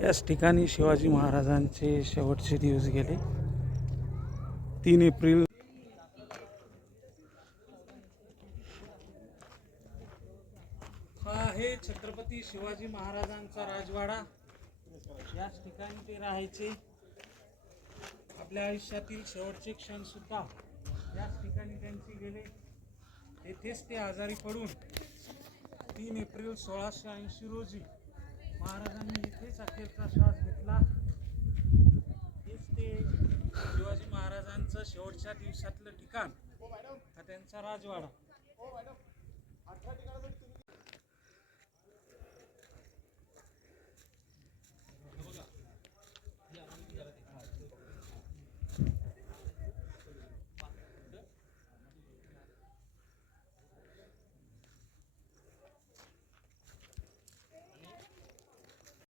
याच ठिकाणी शिवाजी महाराजांचे शेवटचे दिवस गेले. तीन एप्रिल हा आहे छत्रपती शिवाजी महाराजांचा राजवाडा. याच ठिकाणी ते राहायचे. आपल्या आयुष्यातील शेवटचे क्षण सुद्धा याच ठिकाणी त्यांचे गेले. येथेच ते आजारी पडून तीन एप्रिल सोळाशे ऐंशी रोजी महाराजांनी इथेच त्यांचं शेवटच्या दिवसातलं ठिकाण हा त्यांचा राजवाडा.